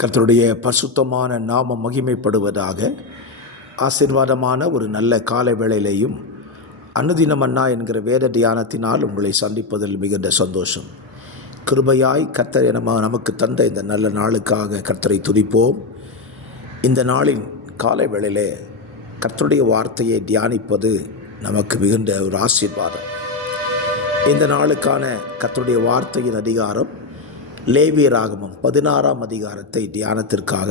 கர்த்தருடைய பரிசுத்தமான நாமம் மகிமைப்படுவதாக. ஆசீர்வாதமான ஒரு நல்ல காலை வேளையிலேயும் அனுதினமன்னா என்கிற வேத தியானத்தினால் உங்களை சந்திப்பதில் மிகுந்த சந்தோஷம். கிருபையாய் கர்த்தர் நமக்கு தந்த இந்த நல்ல நாளுக்காக கர்த்தரை துதிப்போம். இந்த நாளின் காலை வேளையிலே கர்த்தருடைய வார்த்தையை தியானிப்பது நமக்கு மிகுந்த ஒரு ஆசீர்வாதம். இந்த நாளுக்கான கர்த்தருடைய வார்த்தையின் அதிகாரம் லேவியராகமம் 16ஆம் அதிகாரத்தை தியானத்திற்காக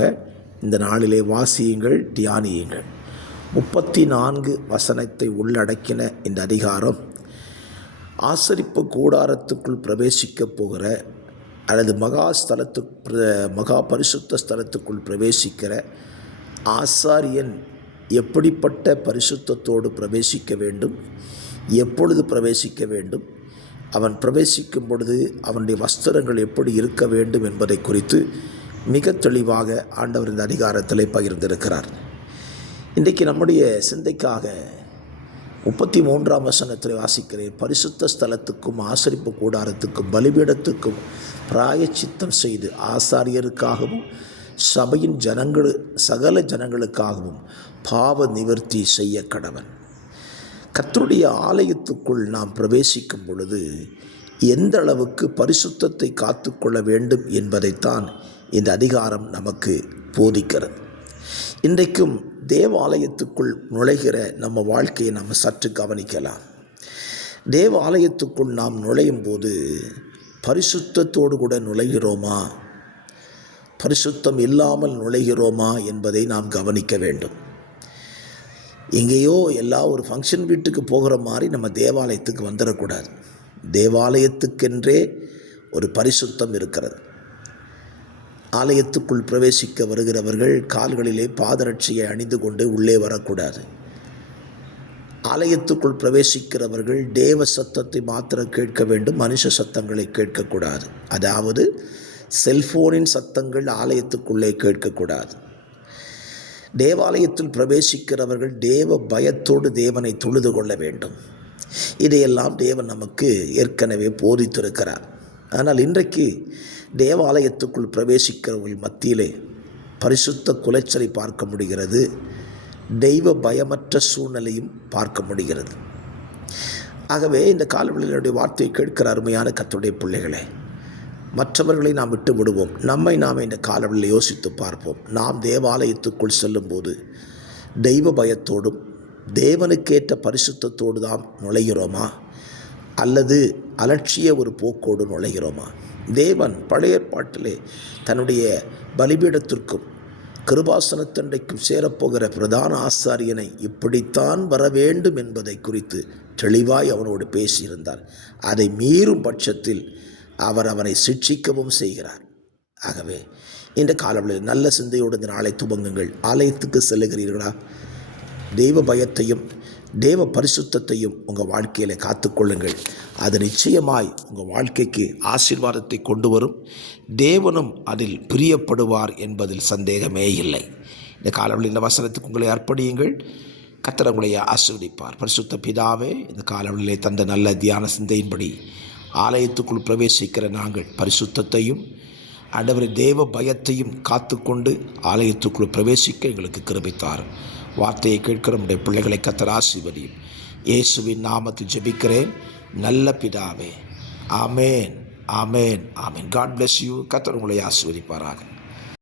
இந்த நாளிலே வாசியுங்கள், தியானியுங்கள். 34 வசனத்தை உள்ளடக்கின இந்த அதிகாரம் ஆசரிப்பு கூடாரத்துக்குள் பிரவேசிக்கப் போகிற அல்லது மகா பரிசுத்த ஸ்தலத்துக்குள் பிரவேசிக்கிற ஆசாரியன் எப்படிப்பட்ட பரிசுத்தத்தோடு பிரவேசிக்க வேண்டும், எப்பொழுது பிரவேசிக்க வேண்டும், அவன் பிரவேசிக்கும் பொழுது அவனுடைய வஸ்திரங்கள் எப்படி இருக்க வேண்டும் என்பதை குறித்து மிக தெளிவாக ஆண்டவர் இந்த அதிகாரத்தில் பகிர்ந்திருக்கிறார். இன்றைக்கு நம்முடைய சிந்தைக்காக 33ஆம் வசனத்தில் வாசிக்கிறேன். பரிசுத்த ஸ்தலத்துக்கும் ஆசரிப்பு கூடாரத்துக்கும் பலிபீடத்துக்கும் பிராயச்சித்தம் செய்து ஆசாரியருக்காகவும் சபையின் சகல ஜனங்களுக்காகவும் பாவ நிவர்த்தி செய்ய கடவன். கர்த்தருடைய ஆலயத்துக்குள் நாம் பிரவேசிக்கும் பொழுது எந்த அளவுக்கு பரிசுத்தத்தை காத்துக்கொள்ள வேண்டும் என்பதைத்தான் இந்த அதிகாரம் நமக்கு போதிக்கிறது. இன்றைக்கும் தேவாலயத்துக்குள் நுழைகிற நம்ம வாழ்க்கையை நாம் சற்று கவனிக்கலாம். தேவாலயத்துக்குள் நாம் நுழையும் போது பரிசுத்தத்தோடு கூட நுழைகிறோமா, பரிசுத்தம் இல்லாமல் நுழைகிறோமா என்பதை நாம் கவனிக்க வேண்டும். எங்கேயோ ஒரு ஃபங்க்ஷன் வீட்டுக்கு போகிற மாதிரி நம்ம தேவாலயத்துக்கு வந்துடக்கூடாது. தேவாலயத்துக்கென்றே ஒரு பரிசுத்தம் இருக்கிறது. ஆலயத்துக்குள் பிரவேசிக்க வருகிறவர்கள் கால்களிலே பாதரட்சியை அணிந்து கொண்டு உள்ளே வரக்கூடாது. ஆலயத்துக்குள் பிரவேசிக்கிறவர்கள் தேவ சத்தத்தை மாத்திரம் கேட்க வேண்டும், மனுஷ சத்தங்களை கேட்கக்கூடாது. அதாவது செல்போனின் சத்தங்கள் ஆலயத்துக்குள்ளே கேட்கக்கூடாது. தேவாலயத்தில் பிரவேசிக்கிறவர்கள் தேவ பயத்தோடு தேவனை தொழுது கொள்ள வேண்டும். இதையெல்லாம் தேவன் நமக்கு ஏற்கனவே போதித்திருக்கிறார். ஆனால் இன்றைக்கு தேவாலயத்துக்குள் பிரவேசிக்கிறவர்கள் மத்தியிலே பரிசுத்த குலைச்சலை பார்க்க முடிகிறது, தெய்வ பயமற்ற சூழ்நிலையும் பார்க்க முடிகிறது. ஆகவே இந்த காலவெளியினுடைய வார்த்தையை கேட்கிற அருமையான கர்த்தருடைய பிள்ளைகளே, மற்றவர்களை நாம் விட்டு விடுவோம். நம்மை நாம் இந்த காலவெளியில் யோசித்து பார்ப்போம். நாம் தேவாலயத்துக்குள் செல்லும்போது தெய்வ பயத்தோடும் தேவனுக்கேற்ற பரிசுத்தத்தோடு தான் நுழைகிறோமா, அல்லது அலட்சிய ஒரு போக்கோடு நுழைகிறோமா? தேவன் பழைய ஏற்பாட்டிலே தன்னுடைய பலிபீடத்திற்கும் கிருபாசனத்தண்டைக்கும் சேரப்போகிற பிரதான ஆசாரியனை இப்படித்தான் வர வேண்டும் என்பதை குறித்து தெளிவாய் அவனோடு பேசியிருந்தார். அதை மீறும் பட்சத்தில் அவர் அவனை சிட்சிக்கவும் செய்கிறார். ஆகவே இந்த காலவெளியில் நல்ல சிந்தையோடு இந்த நாளை துவங்குங்கள். ஆலயத்துக்கு செல்லுகிறீர்களா? தெய்வ பயத்தையும் தேவ பரிசுத்தத்தையும் உங்கள் வாழ்க்கையில் காத்துக்கொள்ளுங்கள். அது நிச்சயமாய் உங்கள் வாழ்க்கைக்கு ஆசீர்வாதத்தை கொண்டு வரும். தேவனும் அதில் பிரியப்படுவார் என்பதில் சந்தேகமே இல்லை. இந்த காலவெளியில் இந்த வசனத்துக்கு உங்களை அர்ப்பணியுங்கள். கர்த்தர் உங்களை ஆசீர்வதிப்பார். பரிசுத்த பிதாவே, இந்த காலவெளியிலே தந்த நல்ல தியான சிந்தையின்படி ஆலயத்துக்குள் பிரவேசிக்கிற நாங்கள் பரிசுத்தத்தையும் ஆண்டவரை தேவ பயத்தையும் காத்துக்கொண்டு ஆலயத்துக்குள் பிரவேசிக்க எங்களுக்கு கிருபைத்தார். வார்த்தையை கேட்கிற நம்முடைய பிள்ளைகளை கர்த்தர் ஆசீர்வதியும். இயேசுவின் நாமத்தில் ஜெபிக்கிறேன் நல்ல பிதாவே. ஆமேன், ஆமேன், ஆமேன். God bless you. கர்த்தர் உங்களை ஆசீர்வதிப்பாராக.